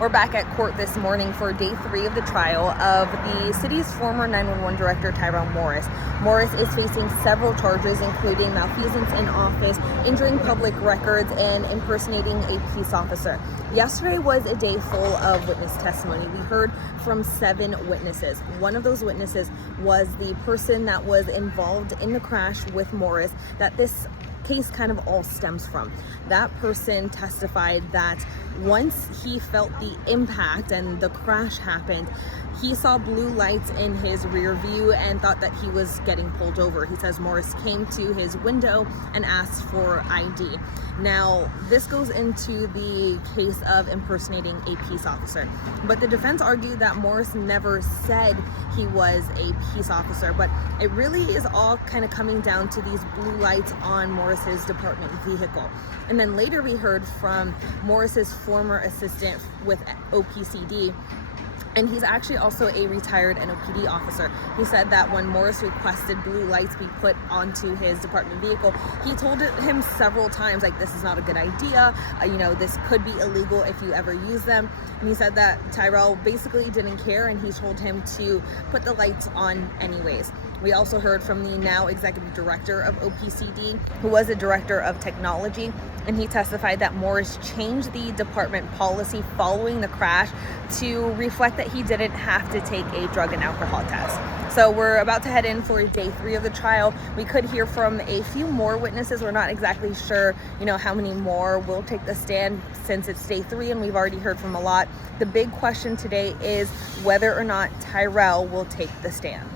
We're back at court this morning for day 3 of the trial of the city's former 911 director, Tyrone Morris. Morris is facing several charges, including malfeasance in office, injuring public records, and impersonating a police officer. Yesterday was a day full of witness testimony. We heard from 7 witnesses. One of those witnesses was the person that was involved in the crash with Morris that this case kind of all stems from. That person testified that once he felt the impact and the crash happened, he saw blue lights in his rear view and thought that he was getting pulled over. He says Morris came to his window and asked for ID. Now, this goes into the case of impersonating a peace officer, but the defense argued that Morris never said he was a peace officer, but it really is all kind of coming down to these blue lights on Morris's department vehicle. And then later we heard from Morris's former assistant with OPCD, and he's actually also a retired NOPD officer. He said that when Morris requested blue lights be put onto his department vehicle, he told him several times, like, this is not a good idea, this could be illegal if you ever use them. And he said that Tyrell basically didn't care, and he told him to put the lights on anyways. We also heard from the now executive director of OPCD, who was a director of technology, and he testified that Morris changed the department policy following the crash to reflect that he didn't have to take a drug and alcohol test. So we're about to head in for day 3 of the trial. We could hear from a few more witnesses. We're not exactly sure, how many more will take the stand since it's day 3 and we've already heard from a lot. The big question today is whether or not Tyrell will take the stand.